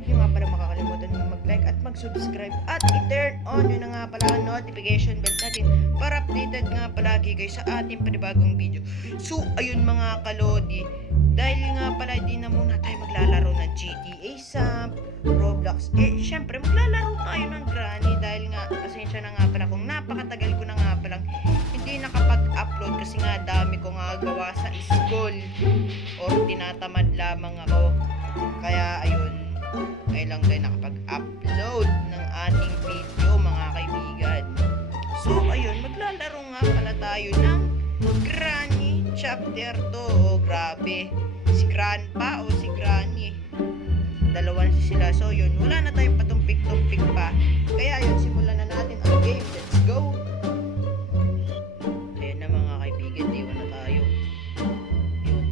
huwag nyo nga pala makakalimutan mag-like at mag-subscribe at i-turn on nyo na nga pala ang notification bell natin para updated nga palagi kayo sa ating panibagong video. So, ayun mga kalodi, dahil nga pala di na muna tayo maglalaro ng GTA Samp, Roblox. Syempre maglalaro tayo ng Granny dahil nga pasensya na nga pala kung napakatagal ko na nga palang hindi nakapag-upload kasi nga dami ko nga gawa sa school or tinatamad lamang ako. Kaya ayun, ngayon lang tayo nakapag-upload ng ating video mga kaibigan. So ayun, maglalaro nga pala tayo ng Granny Chapter 2. Oh grabe, si Grandpa o si Granny, dalawa na sila. So yun, wala na tayong patumpik-tumpik pa. Kaya yun, simulan na natin ang game. Let's go! Ayan na mga kaibigan, diwan na tayo. Yun,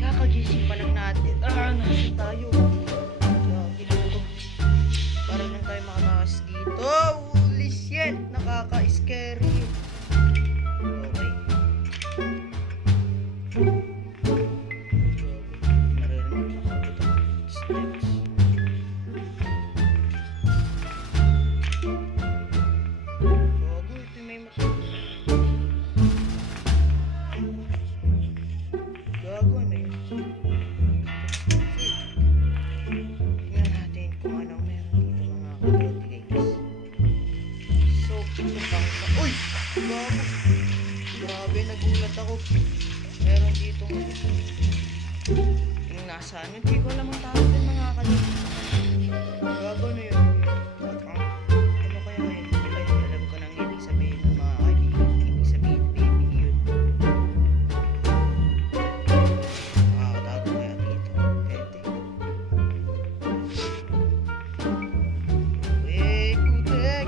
kakagising pa lang natin. Nasa tayo. Para lang tayo makamakas dito. Holy shit, nakaka-scary. Okay. Grabe, nagulat ako. Meron dito yung nasa ano, hindi ko alam ang tawag din mga kalito. Gago na yun. Ano kaya yun? Ay, alam ko nang ibig sabihin ng mga kaibigan. Ibig sabihin, baby yun. Nakakatago kaya dito. Pwede. Wait, kutek.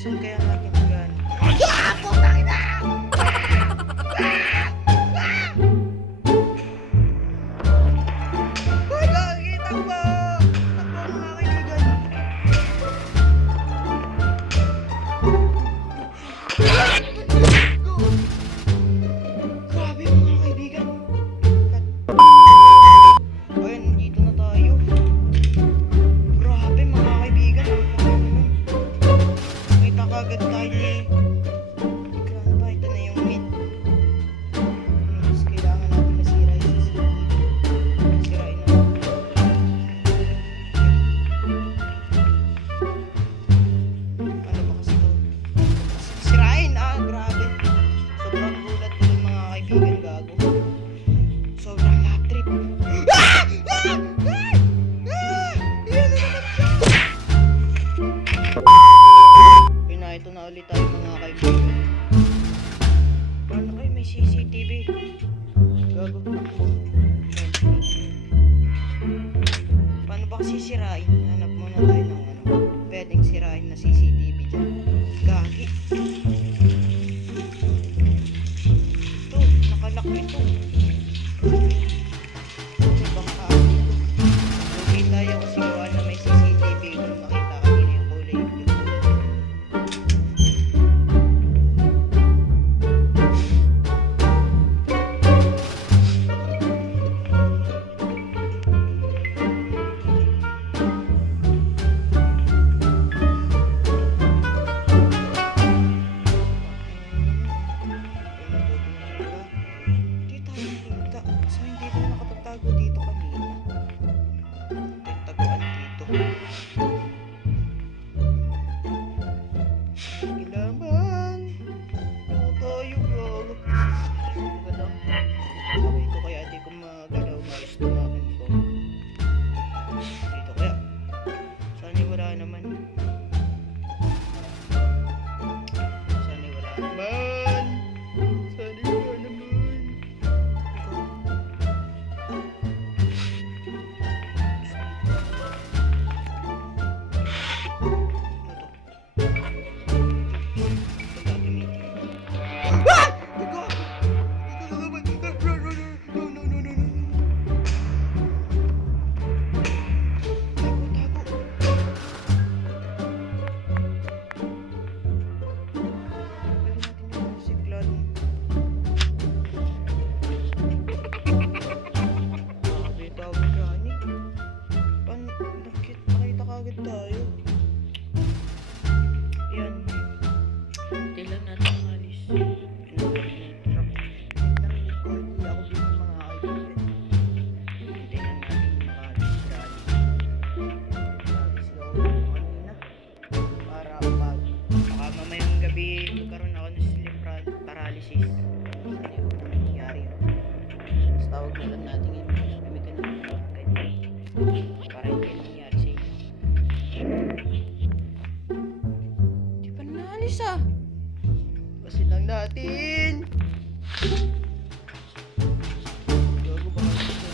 Saan kaya natin magano? Uy, nakakita ko! Takbo mga kaibigan! Grabe mga kaibigan! Ayun, nandito na tayo. Grabe mga kaibigan! Kagad tayo eh. Grandpa, ito na yung mid. Kailangan natin masira yung CCTV. Masirain na. Ano ba kasi ito? Sirain grabe. Sobrang gulat ko yung mga kaibigan, gago. Sobrang lap trip. Ito na ulit tayo mga kaibigan. Paano kayo may CCTV? Gago. Paano ba kasi sirain? Hanap muna tayo ng ano, pwedeng sirain na CCTV dyan. Gagi. Ito, nakalak ito. May bangka dito. Okay tayo kasi gawa na may CCTV. Kung makita kanina yung kulay blue. Narinig ko, hindi ako din ng mga kaibigan. Hintayin lang natin makalis rally. Sabi sila ko kanina. Para pag baka mamayang gabi magkaroon ako ng sleep paralysis. Ano yung nangyayari yun? Tapos tawag na lang natin yun. Kami ka na ganyan. Para hindi nangyayari sa inyo. Di pa naalis ah. Basin lang natin. Gago ba kasi ito?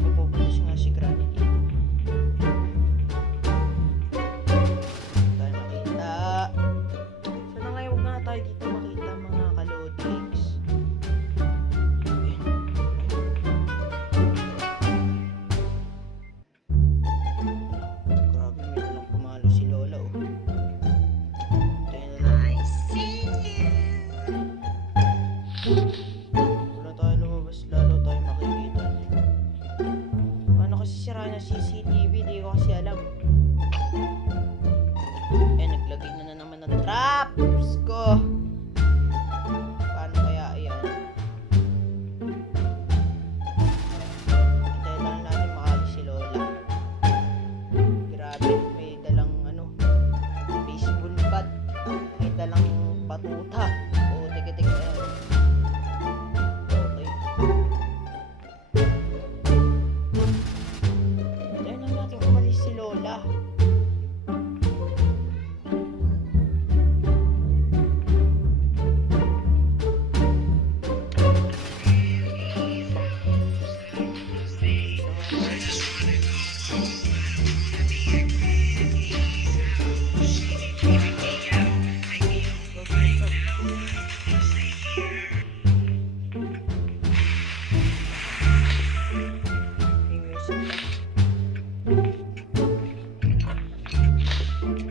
Pupupuntas nga si Granny dito. Tayo makita. Sana nga huwag nga tayo dito makita mga kalodix. Grabe, may nalang pumalo si Lola oh. Tayo na lang. Wala tayo lumabas, lalo tayo makikita. Paano kasi sira na CCTV? Di ko kasi alam. Naglagay na naman ng traps ko. Paano kaya yan? Hintayin lang natin makalis si Lola. Grabe, may dalang baseball bat. May dalang batuta. O, teka. Okay. Hintayin lang natin umalis si Lola.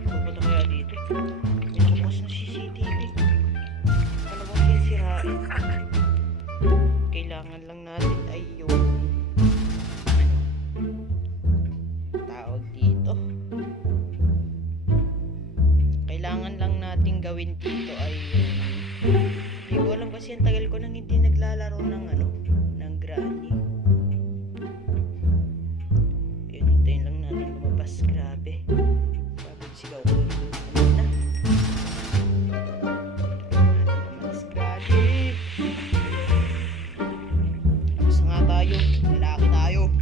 Pupunta kaya dito? May nakabukas na CCTV. Ano bang sinisirain? Kailangan lang natin ay yung tawag dito. Kailangan lang natin gawin dito ay hindi ko alam kasi ang tagal ko nang hindi naglalaro ng ng Granny. Yun, hintayin lang natin lumabas. Grabe sigaw ko dito na. Mas Granny. Tapos nga tayo. Lalaki tayo.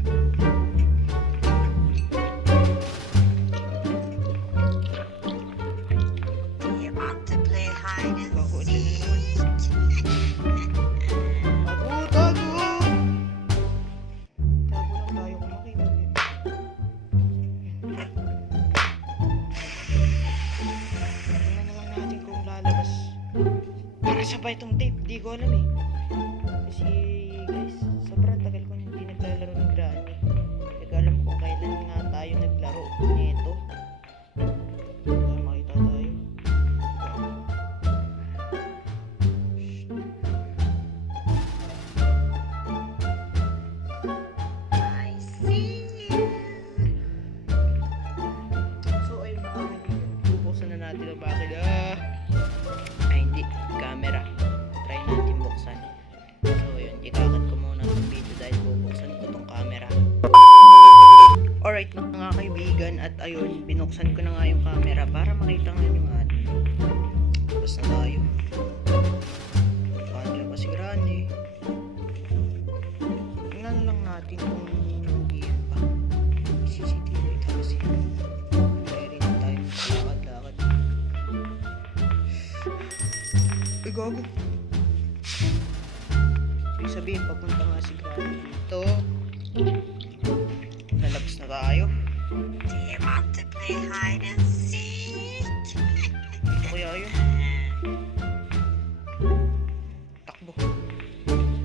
Bago dyan na naman. Tago! Tago lang tayo kung makita. Tingnan na lang natin kung lalabas. Para sabay itong tape. Di ko alam eh. Kasi guys, sobrang tagal ko hindi naglalaro ng Granny. Hindi ko alam kung kailan nga tayo naglaro nito. Tayo makita tayo. So ayun mga kaibigan, bubuksan na natin ang bakit ay hindi, camera. Try natin buksan. So yun, ikakat ko muna itong video dahil bubuksan ko itong camera. Alright mga kaibigan, at ayun, binuksan ko na nga yung camera para makita nga yung tapos na tayo. Paano ba si Granny? Tingnan lang natin kung nandiyan pa. CCTV kasi kaya rin tayo lakad-lakad. Ay gago. Ibig sabihin papunta nga si Granny dito. Lalabas na tayo. Do you want to play hide and seek? Dito kaya yun. Takbo.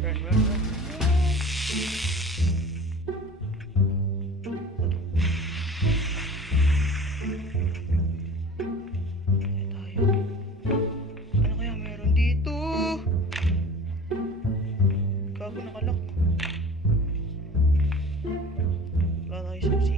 Run. Tayo. Ano kaya meron dito? Gago, nakalak. Wala tayo susi.